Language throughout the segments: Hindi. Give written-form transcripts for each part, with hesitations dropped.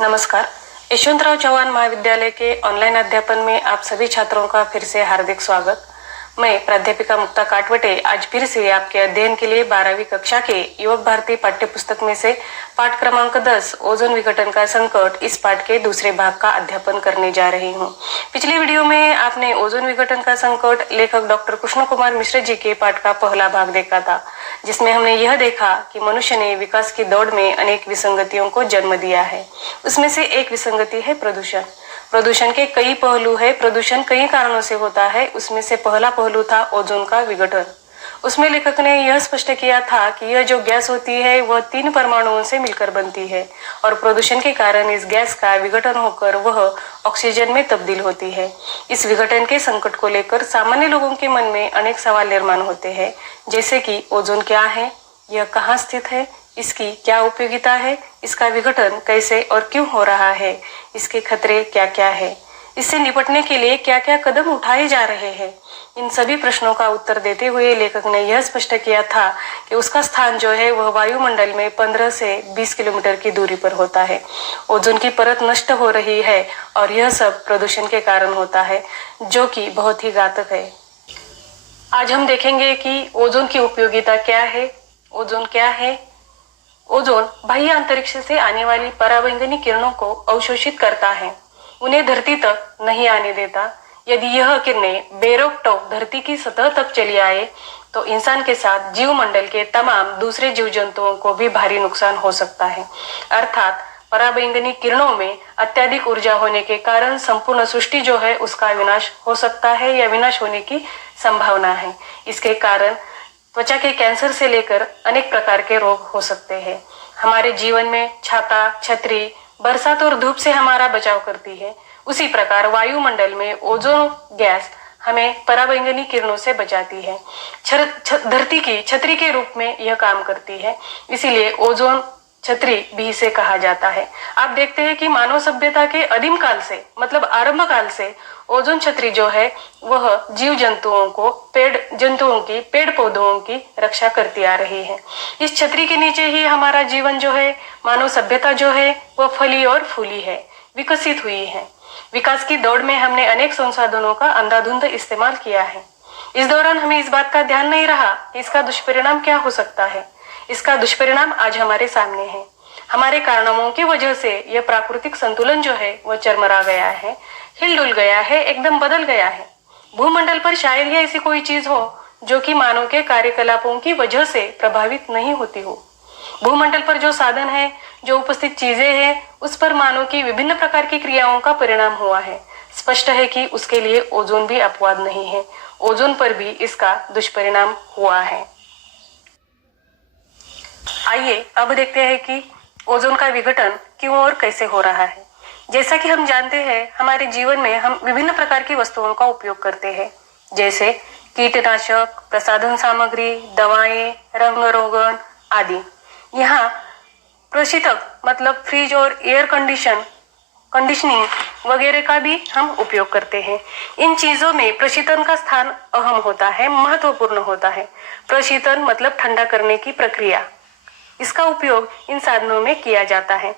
नमस्कार। यशवंतराव चौहान महाविद्यालय के ऑनलाइन अध्यापन में आप सभी छात्रों का फिर से हार्दिक स्वागत। मैं प्राध्यापिका मुक्ता काटवटे आज फिर से आपके अध्ययन के लिए 12वीं कक्षा के युवक भारती पाठ्य पुस्तक में से पाठ क्रमांक 10 ओजोन विघटन का संकट इस पाठ के दूसरे भाग का अध्यापन करने जा रही हूँ। पिछले वीडियो में आपने ओजोन विघटन का संकट लेखक डॉक्टर कृष्ण कुमार मिश्र जी के पाठ का पहला भाग देखा था, जिसमें हमने यह देखा कि मनुष्य ने विकास की दौड़ में अनेक विसंगतियों को जन्म दिया है। उसमें से एक विसंगति है प्रदूषण। प्रदूषण के कई पहलू है, प्रदूषण कई कारणों से होता है। उसमें से पहला पहलू था ओजोन का विघटन। उसमें लेखक ने यह स्पष्ट किया था कि यह जो गैस होती है वह 3 परमाणुओं से मिलकर बनती है और प्रदूषण के कारण इस गैस का विघटन होकर वह ऑक्सीजन में तब्दील होती है। इस विघटन के संकट को लेकर सामान्य लोगों के मन में अनेक सवाल निर्माण होते हैं, जैसे कि ओजोन क्या है, यह कहाँ स्थित है, इसकी क्या उपयोगिता है, इसका विघटन कैसे और क्यों हो रहा है, इसके खतरे क्या क्या है, इससे निपटने के लिए क्या क्या कदम उठाए जा रहे हैं। इन सभी प्रश्नों का उत्तर देते हुए लेखक ने यह स्पष्ट किया था कि उसका स्थान जो है वह वायुमंडल में 15 से 20 किलोमीटर की दूरी पर होता है। ओजोन की परत नष्ट हो रही है और यह सब प्रदूषण के कारण होता है, जो कि बहुत ही घातक है। आज हम देखेंगे कि ओजोन की उपयोगिता क्या है, ओजोन क्या है। ओजोन बाह्य अंतरिक्ष से आने वाली पराबैंगनी किरणों को अवशोषित करता है, उन्हें धरती तक नहीं आने देता। यदि यह किरणें बेरोक टोक धरती की सतह तक चली आए तो इंसान के साथ जीव मंडल के तमाम दूसरे जीव जंतुओं को भी भारी नुकसान हो सकता है। अर्थात पराबैंगनी किरणों में अत्यधिक ऊर्जा होने के कारण संपूर्ण सृष्टि जो है उसका विनाश हो सकता है या विनाश होने की संभावना है। इसके कारण त्वचा के कैंसर से लेकर अनेक प्रकार के रोग हो सकते हैं। हमारे जीवन में छाता, छतरी, बरसात और धूप से हमारा बचाव करती है। उसी प्रकार वायुमंडल में ओजोन गैस हमें पराबैंगनी किरणों से बचाती है। धरती की छतरी के रूप में यह काम करती है, इसीलिए ओजोन छतरी भी इसे कहा जाता है। आप देखते हैं कि मानव सभ्यता के आदिम काल से मतलब आरंभ काल से ओजोन छतरी जो है वह जीव जंतुओं को पेड़ पौधों की रक्षा करती आ रही है। इस छतरी के नीचे ही हमारा जीवन जो है, मानव सभ्यता जो है वह फली और फूली है, विकसित हुई है। विकास की दौड़ में हमने अनेक संसाधनों का अंधाधुंध इस्तेमाल किया है। इस दौरान हमें इस बात का ध्यान नहीं रहा कि इसका दुष्परिणाम क्या हो सकता है। इसका दुष्परिणाम आज हमारे सामने है। हमारे कारनामों की वजह से यह प्राकृतिक संतुलन जो है वह चरमरा गया है, हिलडुल गया है, एकदम बदल गया है। भूमंडल पर शायद ही ऐसी कोई चीज हो जो कि मानव के कार्यकलापों की वजह से प्रभावित नहीं होती हो। भूमंडल पर जो साधन है, जो उपस्थित चीजें हैं, उस पर मानव की विभिन्न प्रकार की क्रियाओं का परिणाम हुआ है। स्पष्ट है कि उसके लिए ओजोन भी अपवाद नहीं है। ओजोन पर भी इसका दुष्परिणाम हुआ है। आइए अब देखते हैं कि ओजोन का विघटन क्यों और कैसे हो रहा है। जैसा कि हम जानते हैं, हमारे जीवन में हम विभिन्न प्रकार की वस्तुओं का उपयोग करते हैं, जैसे कीटनाशक, प्रसाधन सामग्री, दवाएं, रंग रोगन आदि। यहाँ प्रशीतक मतलब फ्रिज और एयर कंडीशनिंग वगैरह का भी हम उपयोग करते हैं। इन चीजों में प्रशीतन का स्थान अहम होता है, महत्वपूर्ण होता है। प्रशीतन मतलब ठंडा करने की प्रक्रिया, इसका उपयोग इन साधनों में किया जाता है।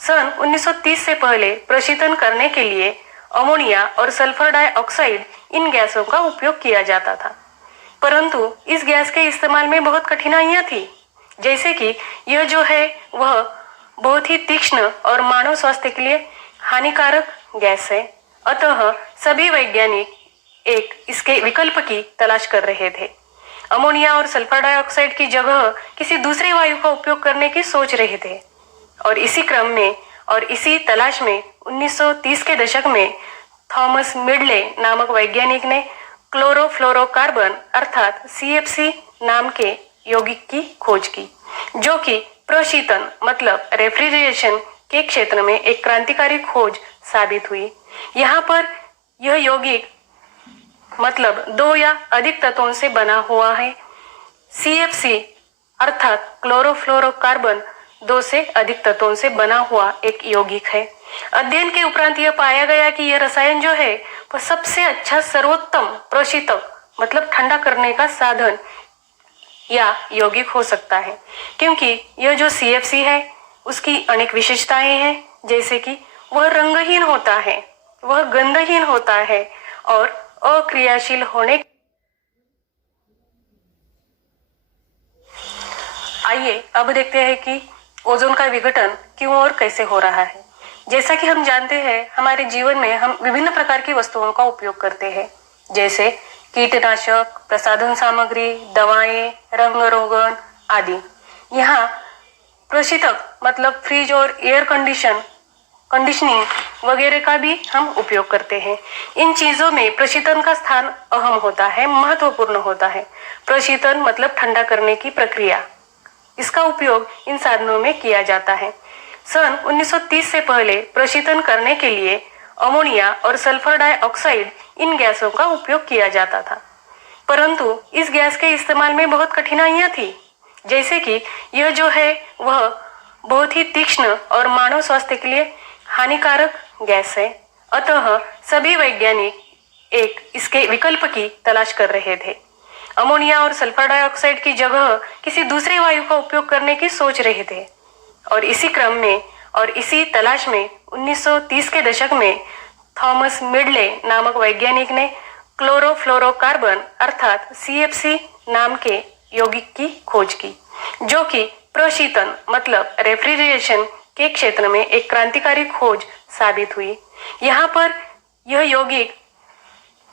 सन 1930 से पहले प्रशीतन करने के लिए अमोनिया और सल्फर डाइऑक्साइड इन गैसों का उपयोग किया जाता था, परंतु इस गैस के इस्तेमाल में बहुत कठिनाइयां थी, जैसे कि यह जो है वह बहुत ही तीक्ष्ण और मानव स्वास्थ्य के लिए हानिकारक गैस है। अतः सभी वैज्ञानिक इसके विकल्प की तलाश कर रहे थे। अमोनिया और सल्फर डाइऑक्साइड की जगह किसी दूसरे वायु का उपयोग करने की सोच रहे थे और इसी क्रम में और इसी तलाश में 1930 के दशक में थॉमस मिडले नामक वैज्ञानिक ने क्लोरोफ्लोरोकार्बन अर्थात CFC नाम के यौगिक की खोज की, जो कि प्रशीतन मतलब रेफ्रिजरेशन के क्षेत्र में एक क्रांतिकारी खोज साबित हुई। यहाँ पर यह यौगिक मतलब 2 या अधिक तत्वों से बना हुआ है। CFC अर्थात क्लोरोफ्लोरोकार्बन 2 से अधिक तत्वों से बना हुआ एक यौगिक है। अध्ययन के उपरांत यह पाया गया कि यह रसायन जो है वह सबसे अच्छा सर्वोत्तम प्रशीतक मतलब ठंडा करने का साधन या यौगिक हो सकता है, क्योंकि यह जो CFC है उसकी अनेक विशेषताएं हैं, जैसे कि वह रंगहीन होता है, वह गंधहीन होता है और अक्रियाशील होने। आइए अब देखते हैं कि ओजोन का विघटन क्यों और कैसे हो रहा है। जैसा कि हम जानते हैं, हमारे जीवन में हम विभिन्न प्रकार की वस्तुओं का उपयोग करते हैं, जैसे कीटनाशक, प्रसाधन सामग्री, दवाएं, रंग रोगन आदि। यहाँ प्रशीतक मतलब फ्रिज और एयर कंडीशनिंग वगैरह का भी हम उपयोग करते हैं। इन चीजों में प्रशीतन का स्थान अहम होता है, महत्वपूर्ण होता है। प्रशीतन मतलब ठंडा करने की प्रक्रिया, इसका उपयोग इन साधनों में किया जाता है। सन 1930 से पहले प्रशीतन करने के लिए अमोनिया और सल्फर डाइऑक्साइड इन गैसों का उपयोग किया जाता था, परंतु इस गैस के इस्तेमाल में बहुत कठिनाइयां थी, जैसे कि यह जो है वह बहुत ही तीक्ष्ण और मानव स्वास्थ्य के लिए हानिकारक गैस है। अतः सभी वैज्ञानिक इसके विकल्प की तलाश कर रहे थे। अमोनिया और सल्फर डाइऑक्साइड की जगह किसी दूसरे वायु का उपयोग करने की सोच रहे थे, और इसी क्रम में और इसी तलाश में 1930 के दशक में थॉमस मिडले नामक वैज्ञानिक ने क्लोरोफ्लोरोकार्बन अर्थात CFC नाम के यौगिक की खोज की, जो कि प्रशीतन मतलब रेफ्रिजरेशन के क्षेत्र में एक क्रांतिकारी खोज साबित हुई। यहाँ पर यह यौगिक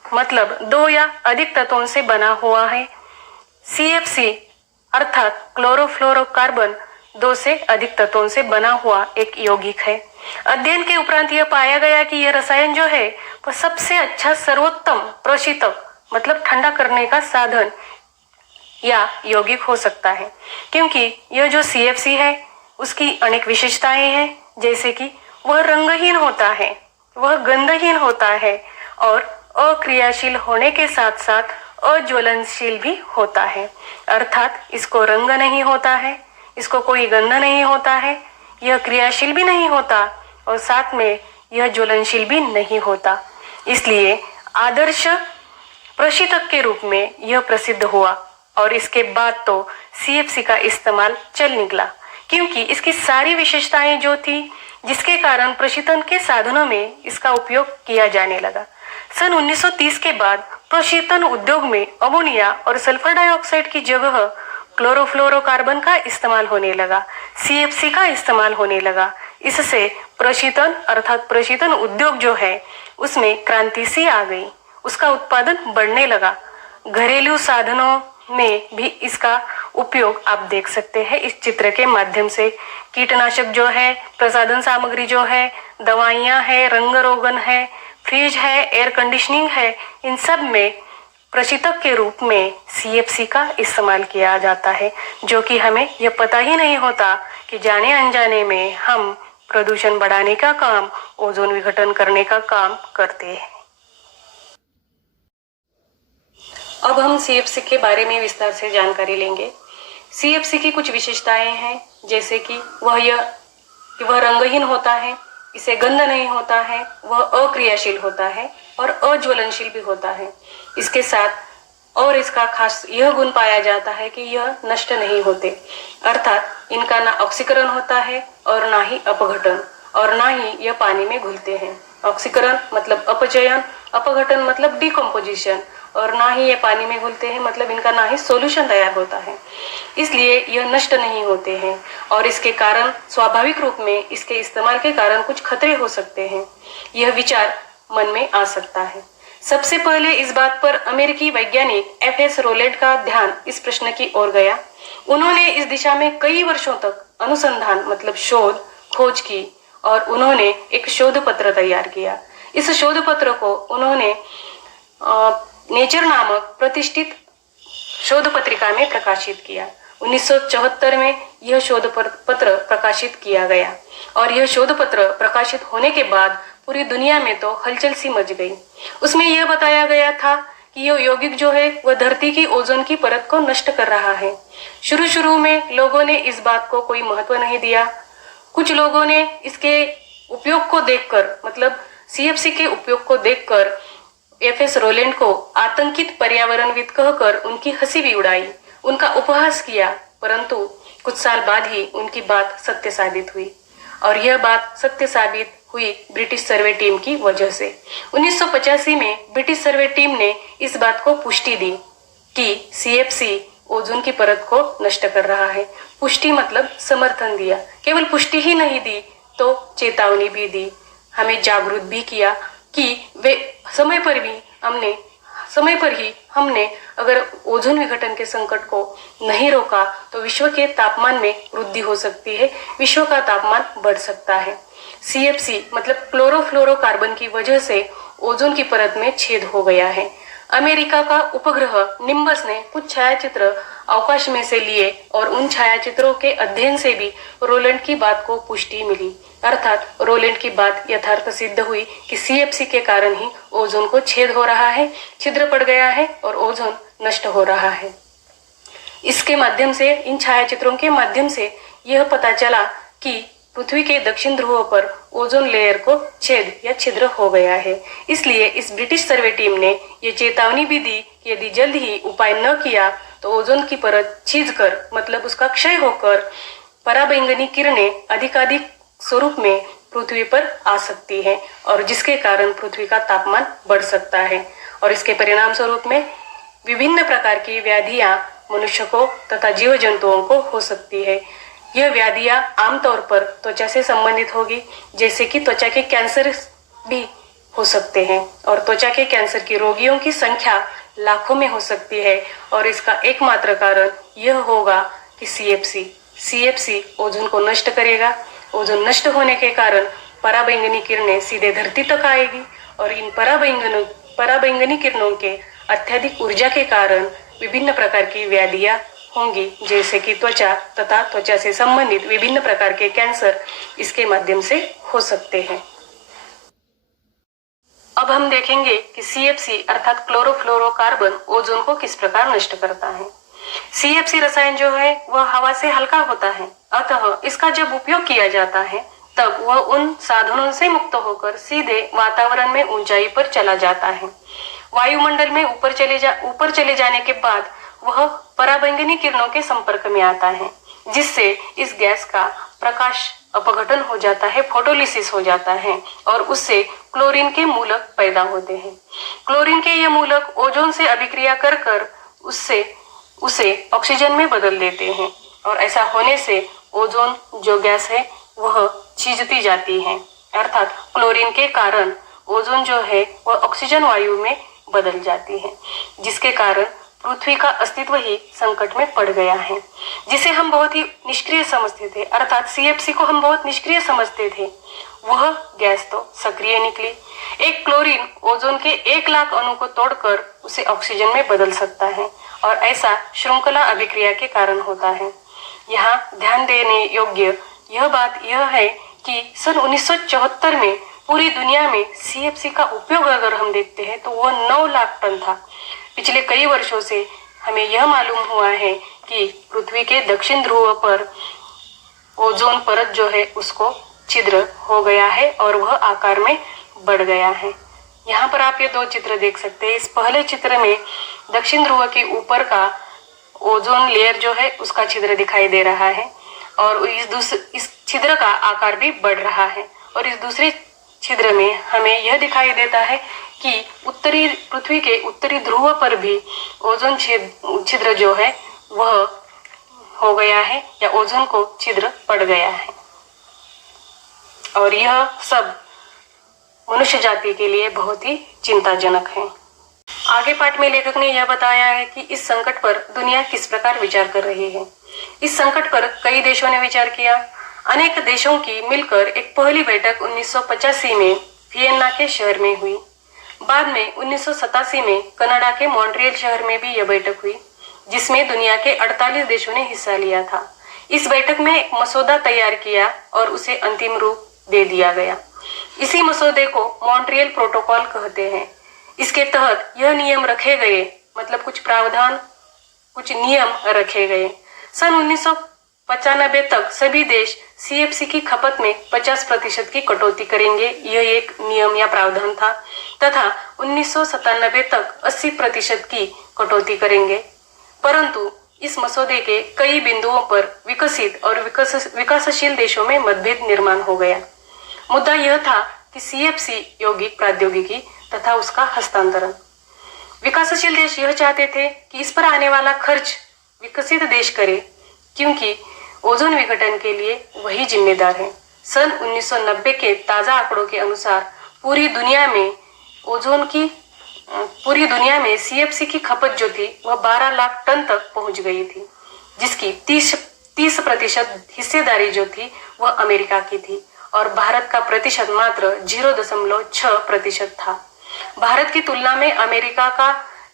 मतलब 2 या अधिक तत्वों से बना हुआ है। CFC अर्थात क्लोरोफ्लोरोकार्बन 2 से अधिक तत्वों से बना हुआ एक यौगिक है। अध्ययन के उपरांत यह पाया गया कि यह रसायन जो है वह सबसे अच्छा सर्वोत्तम प्रशीतक मतलब ठंडा करने का साधन या यौगिक हो सकता है, क्योंकि यह जो CFC है उसकी अनेक विशेषताएं हैं, जैसे कि वह रंगहीन होता है, वह गंधहीन होता है और अक्रियाशील होने के साथ साथ अज्वलनशील भी होता है। अर्थात इसको रंग नहीं होता है, इसको कोई गंध नहीं होता है, यह क्रियाशील भी नहीं होता और साथ में यह ज्वलनशील भी नहीं होता। इसलिए आदर्श प्रशीतक के रूप में यह प्रसिद्ध हुआ और इसके बाद तो CFC का इस्तेमाल चल निकला, क्योंकि इसकी सारी विशेषताएं जो थी जिसके कारण प्रशीतन के साधनों में इसका उपयोग किया जाने लगा। सन 1930 के बाद प्रशीतन उद्योग में अमोनिया और सल्फर डाइऑक्साइड की जगह क्लोरोफ्लोरोकार्बन का इस्तेमाल होने लगा, CFC का इस्तेमाल होने लगा। इससे प्रशीतन अर्थात प्रशीतन उद्योग जो है उसमें क्रांति सी आ गई, उसका उत्पादन बढ़ने लगा। घरेलू साधनों में भी इसका उपयोग आप देख सकते हैं इस चित्र के माध्यम से। कीटनाशक जो है, प्रसाधन सामग्री जो है, दवाइयां है, रंग रोगन है, फ्रिज है, एयर कंडीशनिंग है, इन सब में प्रशीतक के रूप में CFC का इस्तेमाल किया जाता है, जो कि हमें यह पता ही नहीं होता कि जाने अनजाने में हम प्रदूषण बढ़ाने का काम, ओजोन विघटन करने का काम करते हैं। अब हम CFC के बारे में विस्तार से जानकारी लेंगे। CFC की कुछ विशेषताएं हैं, जैसे कि वह रंगहीन होता है, इसे गंध नहीं होता है, वह अक्रियाशील होता है और अज्वलनशील भी होता है। इसके साथ और इसका खास यह गुण पाया जाता है कि यह नष्ट नहीं होते, अर्थात इनका ना ऑक्सीकरण होता है और ना ही अपघटन, और ना ही यह पानी में घुलते हैं। ऑक्सीकरण मतलब अपचयन, अपघटन मतलब डिकम्पोजिशन, और ना ही ये पानी में घुलते हैं मतलब इनका ना ही सॉल्यूशन तैयार होता है। इसलिए यह नष्ट नहीं होते हैं और इसके कारण स्वाभाविक रूप में इसके इस्तेमाल के कारण कुछ खतरे हो सकते हैं, यह विचार मन में आ सकता है। सबसे पहले इस बात पर अमेरिकी वैज्ञानिक FS रोलेट का ध्यान इस प्रश्न की ओर गया। उन्होंने इस दिशा में कई वर्षों तक अनुसंधान मतलब शोध खोज की और उन्होंने एक शोध पत्र तैयार किया। इस शोध पत्र को उन्होंने नेचर नामक प्रतिष्ठित शोध पत्रिका में प्रकाशित किया। 1974 में यह शोध पत्र प्रकाशित किया गया और यह शोध पत्र प्रकाशित होने के बाद पूरी दुनिया में तो हलचल सी मच गई। उसमें यह बताया गया था कि यह यौगिक जो है वह धरती की ओजोन की परत को नष्ट कर रहा है। शुरू में लोगों ने इस बात को कोई महत्व नहीं दिया। कुछ लोगों ने इसके उपयोग को देखकर मतलब CFC के उपयोग को देखकर FS रोलेंट को आतंकित पर्यावरणविद कहकर उनकी हंसी भी उड़ाई, उनका उपहास किया, परंतु कुछ साल बाद ही उनकी बात सत्य साबित हुई। और यह बात सत्य साबित हुई ब्रिटिश सर्वे टीम की वजह से। 1985 में ब्रिटिश सर्वे टीम ने इस बात को पुष्टि दी कि CFC ओजोन की परत को नष्ट कर रहा है। पुष्टि मतलब समर्थन दिया, केवल पुष्टि ही नहीं दी तो चेतावनी भी दी, हमें जागरूक भी किया कि वे समय पर ही हमने अगर ओजोन विघटन के संकट को नहीं रोका तो विश्व के तापमान में वृद्धि हो सकती है, विश्व का तापमान बढ़ सकता है। CFC मतलब क्लोरोफ्लोरोकार्बन की वजह से ओजोन की परत में छेद हो गया है। अमेरिका का उपग्रह निम्बस ने कुछ छायाचित्र अवकाश में से लिए और उन छायाचित्रों के अध्ययन से भी रोलैंड की बात को पुष्टि मिली, अर्थात रोलैंड की बात यथार्थ सिद्ध हुई कि CFC के कारण ही ओजोन को छेद हो रहा है, छिद्र पड़ गया है और ओजोन नष्ट हो रहा है। इसके माध्यम से, इन छायाचित्रों के माध्यम से यह पता चला कि पृथ्वी के दक्षिण ध्रुव पर ओजोन लेयर को छेद या छिद्र हो गया है। इसलिए इस ब्रिटिश सर्वे टीम ने ये चेतावनी भी दी कि यदि जल्द ही उपाय न किया तो ओजोन की परत छीज कर मतलब उसका क्षय होकर पराबैंगनी किरणें अधिकाधिक स्वरूप में पृथ्वी पर आ सकती है और जिसके कारण पृथ्वी का तापमान बढ़ सकता है और इसके परिणाम स्वरूप में विभिन्न प्रकार की व्याधियां मनुष्य को तथा जीव जंतुओं को हो सकती है। यह व्याधियां आमतौर पर त्वचा से संबंधित होगी, जैसे कि त्वचा के कैंसर भी हो सकते हैं और त्वचा के कैंसर की रोगियों की संख्या लाखों में हो सकती है और इसका एकमात्र कारण यह होगा कि CFC ओजोन को नष्ट करेगा। ओजोन नष्ट होने के कारण पराबैंगनी किरणें सीधे धरती तक आएगी और इन पराबैंगनी किरणों के अत्यधिक ऊर्जा के कारण विभिन्न प्रकार की व्याधियां होंगी, जैसे कि त्वचा तथा त्वचा से संबंधित विभिन्न प्रकार के कैंसर इसके माध्यम से हो सकते हैं। अब हम देखेंगे कि CFC अर्थात क्लोरोफ्लोरोकार्बन ओजोन को किस प्रकार नष्ट करता है। CFC रसायन जो है वह हवा से हल्का होता है, अतः इसका जब उपयोग किया जाता है तब वह उन साधनों से मुक्त होकर सीधे वातावरण में ऊंचाई पर चला जाता है। वायुमंडल में ऊपर चले जाने के बाद वह पराबैंगनी किरणों के संपर्क में आता है, जिससे इस गैस का प्रकाश अपघटन हो जाता है, फोटोलिसिस हो जाता है और उससे क्लोरीन के मूलक पैदा होते हैं। क्लोरीन के ये मूलक ओजोन से अभिक्रिया कर उसे ऑक्सीजन में बदल देते हैं और ऐसा होने से ओजोन जो गैस है वह छिजती जाती है, अर्थात क्लोरीन के कारण ओजोन जो है वह ऑक्सीजन वायु में बदल जाती है, जिसके कारण पृथ्वी का अस्तित्व ही संकट में पड़ गया है, जिसे हम बहुत ही निष्क्रिय समझते थे, अर्थात CFC को हम बहुत निष्क्रिय समझते थे, वह गैस तो सक्रिय निकली। एक क्लोरीन ओजोन के 1 लाख अणु को तोड़कर उसे ऑक्सीजन में बदल सकता है और ऐसा श्रृंखला अभिक्रिया के कारण होता है। यहाँ ध्यान देने योग्य यह बात यह है कि सन 1974 में पूरी दुनिया में CFC का उपयोग अगर हम देखते हैं तो वह 9 लाख टन था। पिछले कई वर्षों से हमें यह मालूम हुआ है कि पृथ्वी के दक्षिण ध्रुव पर ओजोन परत जो है उसको छिद्र हो गया है और वह आकार में बढ़ गया है। यहाँ पर आप ये 2 चित्र देख सकते हैं। इस पहले चित्र में दक्षिण ध्रुव के ऊपर का ओजोन लेयर जो है उसका छिद्र दिखाई दे रहा है और इस छिद्र का आकार भी बढ़ रहा है और इस दूसरे छिद्र में हमें यह दिखाई देता है कि पृथ्वी के उत्तरी ध्रुव पर भी ओजोन छिद्र जो है वह हो गया है या ओजोन को छिद्र पड़ गया है और यह सब मनुष्य जाति के लिए बहुत ही चिंताजनक है। आगे पाठ में लेखक ने यह बताया है कि इस संकट पर दुनिया किस प्रकार विचार कर रही है। इस संकट पर कई देशों ने विचार किया। अनेक देशों की मिलकर एक पहली बैठक 1985 में वियना के शहर में हुई। बाद में 1987 में कनाडा के मॉन्ट्रियल शहर में भी यह बैठक हुई, जिसमें दुनिया के 48 देशों ने हिस्सा लिया था। इस बैठक में एक मसौदा तैयार किया और उसे अंतिम रूप दे दिया गया। इसी मसौदे को मॉन्ट्रियल प्रोटोकॉल कहते हैं। इसके तहत यह नियम रखे गए, मतलब कुछ प्रावधान, कुछ नियम रखे गए। सन 1995 तक सभी देश CFC की खपत में 50% की कटौती करेंगे, यह एक नियम या प्रावधान था, तथा 1997 तक 80% की कटौती करेंगे। परंतु इस मसौदे के कई बिंदुओं पर विकसित और विकासशील देशों में मतभेद निर्माण हो गया। मुद्दा यह था कि CFC यौगिक प्रौद्योगिकी तथा उसका हस्तांतरण। विकासशील देश यह चाहते थे कि इस पर आने वाला खर्च विकसित देश करे, क्योंकि ओजोन विघटन के लिए वही जिम्मेदार है। सन 1990 के ताजा आंकड़ों के अनुसार पूरी दुनिया में CFC की खपत जो थी वह 12 लाख टन तक पहुंच गई थी, जिसकी 30% हिस्सेदारी जो थी वह अमेरिका की थी और भारत का प्रतिशत मात्र 0.6% था। भारत की तुलना में अमेरिका का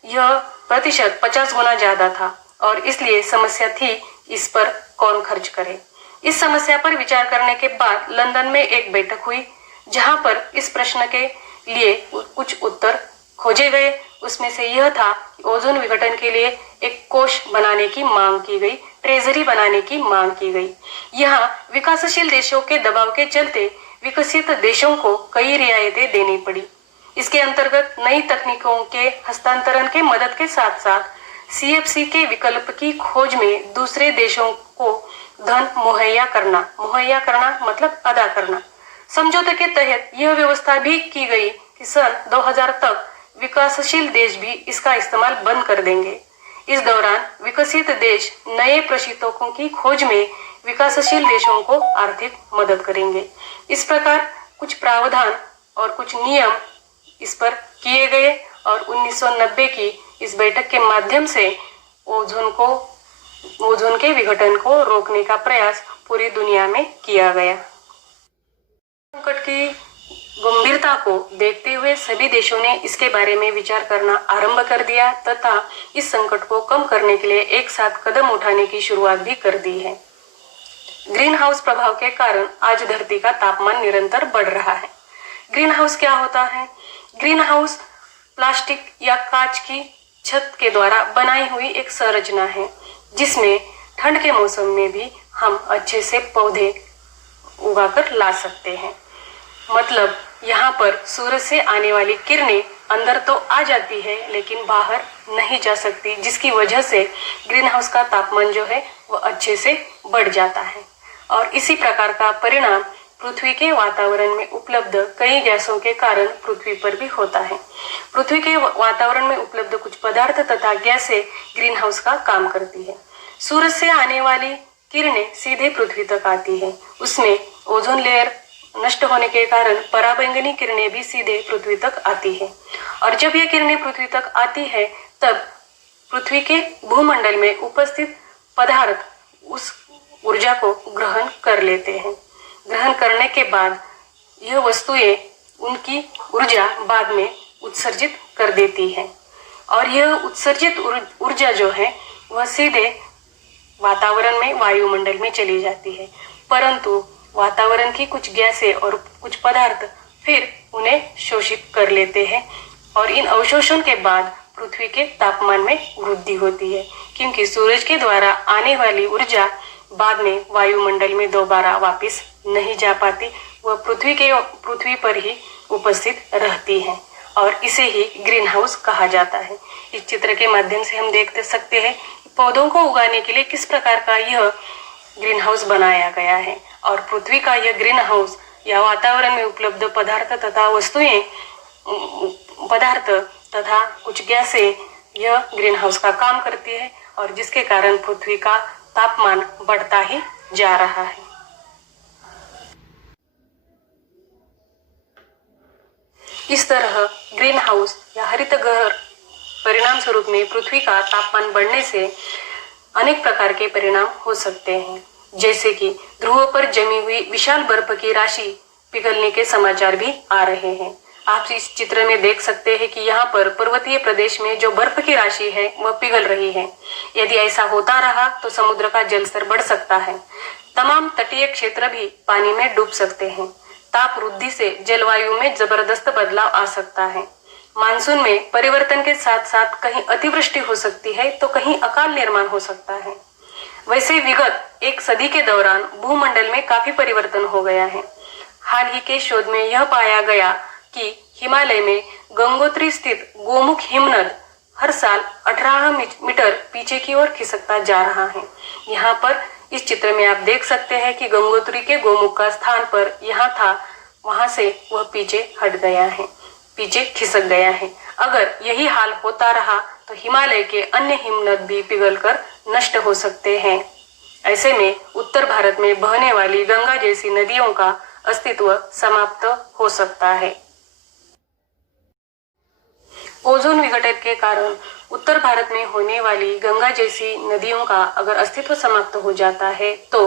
यह प्रतिशत 50 गुना ज्यादा था और इसलिए समस्या थी इस पर कौन खर्च करे। इस समस्या पर विचार करने के बाद लंदन में एक बैठक हुई, जहां पर इस प्रश्न के लिए कुछ उत्तर खोजे गए। उसमें से यह था कि ओजोन विघटन के लिए एक कोष बनाने की मांग की गई, ट्रेजरी बनाने की मांग की गई। यहाँ विकासशील देशों के दबाव के चलते विकसित देशों को कई रियायतें देनी पड़ी। इसके अंतर्गत नई तकनीकों के हस्तांतरण के मदद के साथ साथ CFC के विकल्प की खोज में दूसरे देशों को धन मुहैया करना मतलब अदा करना। समझौते के तहत यह व्यवस्था भी की गई कि सन 2000 तक विकासशील देश भी इसका इस्तेमाल बंद कर देंगे। इस दौरान विकसित देश नए प्रशिक्षकों की खोज में विकासशील देशों को आर्थिक मदद करेंगे। इस प्रकार कुछ प्रावधान और कुछ नियम इस पर किए गए और 1990 की इस बैठक के माध्यम से ओजोन के विघटन को रोकने का प्रयास पूरी दुनिया में किया गया। संकट की गंभीरता को देखते हुए सभी देशों ने इसके बारे में विचार करना आरंभ कर दिया तथा इस संकट को कम करने के लिए एक साथ कदम उठाने की शुरुआत भी कर दी है। ग्रीन हाउस प्रभाव के कारण आज धरती का तापमान निरंतर बढ़ रहा है। ग्रीन हाउस क्या होता है? ग्रीन हाउस प्लास्टिक या कांच की छत के द्वारा बनाई हुई एक संरचना है, जिसमें ठंड के मौसम में भी हम अच्छे से पौधे उगाकर ला सकते हैं। मतलब यहाँ पर सूरज से आने वाली किरणें अंदर तो आ जाती है लेकिन बाहर नहीं जा सकती, जिसकी वजह से ग्रीन हाउस का तापमान जो है वो अच्छे से बढ़ जाता है। और इसी प्रकार का परिणाम पृथ्वी के वातावरण में उपलब्ध कई गैसों के कारण पृथ्वी पर भी होता है। पृथ्वी के वातावरण में उपलब्ध कुछ पदार्थ तथा गैसें ग्रीन हाउस का काम करती है। सूरज से आने वाली किरणें सीधे पृथ्वी तक आती है। उसमें ओजोन लेयर नष्ट होने के कारण पराबैंगनी किरणें भी सीधे पृथ्वी तक आती है और जब यह किरणें पृथ्वी तक आती है तब पृथ्वी के भूमंडल में उपस्थित पदार्थ उस ऊर्जा को ग्रहण कर लेते हैं। ग्रहण करने के बाद यह वस्तुएं उनकी ऊर्जा बाद में उत्सर्जित कर देती है और यह उत्सर्जित ऊर्जा जो है वह सीधे वातावरण में वायुमंडल में चली जाती है, परंतु वातावरण की कुछ गैसें और कुछ पदार्थ फिर उन्हें शोषित कर लेते हैं और इन अवशोषण के बाद पृथ्वी के तापमान में वृद्धि होती है, क्योंकि सूरज के द्वारा आने वाली ऊर्जा बाद में वायुमंडल में दोबारा वापस नहीं जा पाती, वह पृथ्वी पर ही उपस्थित रहती है और इसे ही ग्रीन हाउस कहा जाता है। इस चित्र के माध्यम से हम देख सकते हैं पौधों को उगाने के लिए किस प्रकार का यह ग्रीन हाउस बनाया गया है और पृथ्वी का यह ग्रीन हाउस या वातावरण में उपलब्ध पदार्थ तथा कुछ गैसें यह ग्रीन हाउस का काम करती है और जिसके कारण पृथ्वी का तापमान बढ़ता ही जा रहा है। इस तरह ग्रीन हाउस या हरित घर परिणाम स्वरूप में पृथ्वी का तापमान बढ़ने से अनेक प्रकार के परिणाम हो सकते हैं, जैसे कि ध्रुवों पर जमी हुई विशाल बर्फ की राशि पिघलने के समाचार भी आ रहे हैं। आप इस चित्र में देख सकते हैं कि यहाँ पर पर्वतीय प्रदेश में जो बर्फ की राशि है वह पिघल रही है। यदि ऐसा होता रहा तो समुद्र का जल स्तर बढ़ सकता है। तमाम तटीय क्षेत्र भी पानी में डूब सकते हैं। ताप वृद्धि से जलवायु में जबरदस्त बदलाव आ सकता है। मानसून में परिवर्तन के साथ साथ कहीं अतिवृष्टि हो सकती है तो कहीं अकाल निर्माण हो सकता है। वैसे विगत एक सदी के दौरान भूमंडल में काफी परिवर्तन हो गया है। हाल ही के शोध में यह पाया गया कि हिमालय में गंगोत्री स्थित गोमुख हिमनद हर साल 18 मीटर पीछे की ओर खिसकता जा रहा है। यहाँ पर इस चित्र में आप देख सकते हैं कि गंगोत्री के गोमुख का स्थान पर यहाँ था, वहां से वह पीछे हट गया है, पीछे खिसक गया है। अगर यही हाल होता रहा तो हिमालय के अन्य हिमनद भी पिघलकर नष्ट हो सकते हैं। ऐसे में उत्तर भारत में बहने वाली गंगा जैसी नदियों का अस्तित्व समाप्त हो सकता है। ओजोन विघटन के कारण उत्तर भारत में होने वाली गंगा जैसी नदियों का अगर अस्तित्व समाप्त हो जाता है तो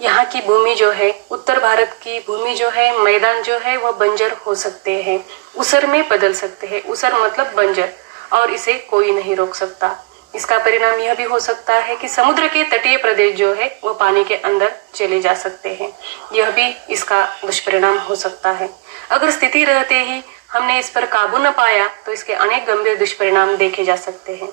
यहाँ की भूमि जो है, उत्तर भारत की भूमि जो है, मैदान जो है वह बंजर हो सकते हैं, ऊसर में बदल सकते हैं। ऊसर मतलब बंजर, और इसे कोई नहीं रोक सकता। इसका परिणाम यह भी हो सकता है कि समुद्र के तटीय प्रदेश जो है वह पानी के अंदर चले जा सकते हैं। यह भी इसका दुष्परिणाम हो सकता है। अगर स्थिति रहते ही हमने इस पर काबू न पाया तो इसके अनेक गंभीर दुष्परिणाम देखे जा सकते हैं।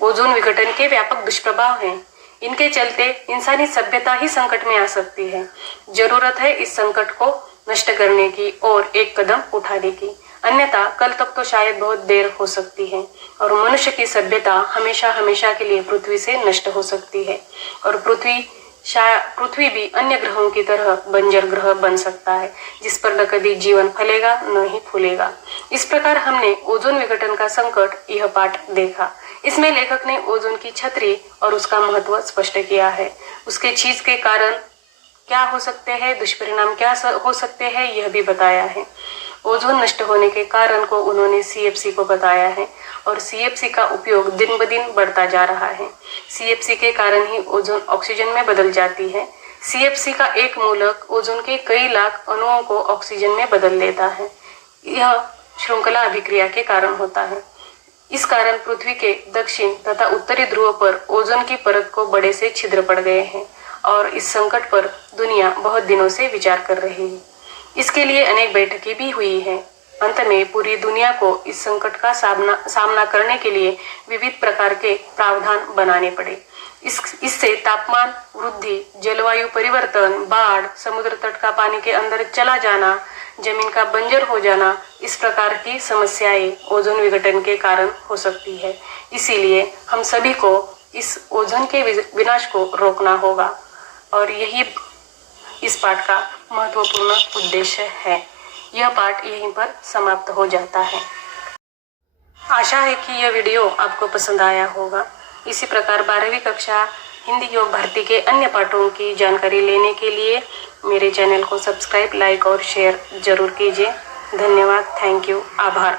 ओजोन विघटन के व्यापक दुष्प्रभाव हैं। इनके चलते इंसानी सभ्यता ही संकट में आ सकती है। जरूरत है इस संकट को नष्ट करने की और एक कदम उठाने की, अन्यथा कल तक तो शायद बहुत देर हो सकती है और मनुष्य की सभ्यता हमेशा हमेशा के लिए पृथ्वी से नष्ट हो सकती है और पृथ्वी भी अन्य ग्रहों की तरह बंजर ग्रह बन सकता है, जिस पर न कभी जीवन फलेगा न ही फूलेगा। इस प्रकार हमने ओजोन विघटन का संकट यह पाठ देखा। इसमें लेखक ने ओजोन की छतरी और उसका महत्व स्पष्ट किया है। उसके छीज के कारण क्या हो सकते हैं, दुष्परिणाम क्या हो सकते हैं, यह भी बताया है। ओजोन नष्ट होने के कारण को उन्होंने CFC को बताया है और CFC का उपयोग दिन ब दिन बढ़ता जा रहा है। CFC के कारण ही ओजोन ऑक्सीजन में बदल जाती है। CFC का एक मूलक ओजोन के कई लाख अणुओं को ऑक्सीजन में बदल देता है। यह श्रृंखला अभिक्रिया के कारण होता है। इस कारण पृथ्वी के दक्षिण तथा उत्तरी ध्रुव पर ओजोन की परत को बड़े से छिद्र पड़ गए हैं और इस संकट पर दुनिया बहुत दिनों से विचार कर रही है। इसके लिए अनेक बैठकें भी हुई हैं। अंत में पूरी दुनिया को इस संकट का सामना करने के लिए विविध प्रकार के प्रावधान बनाने पड़े। इससे तापमान वृद्धि, जलवायु परिवर्तन, बाढ़, समुद्र तट का पानी के अंदर चला जाना, जमीन का बंजर हो जाना, इस प्रकार की समस्याएं ओजोन विघटन के कारण हो सकती है। इसीलिए हम सभी को इस ओजोन के विनाश को रोकना होगा और यही इस पाठ का महत्वपूर्ण उद्देश्य है। यह पाठ यहीं पर समाप्त हो जाता है। आशा है कि यह वीडियो आपको पसंद आया होगा। इसी प्रकार 12वीं कक्षा हिंदी योग भारती के अन्य पाठों की जानकारी लेने के लिए मेरे चैनल को सब्सक्राइब, लाइक और शेयर जरूर कीजिए। धन्यवाद, थैंक यू, आभार।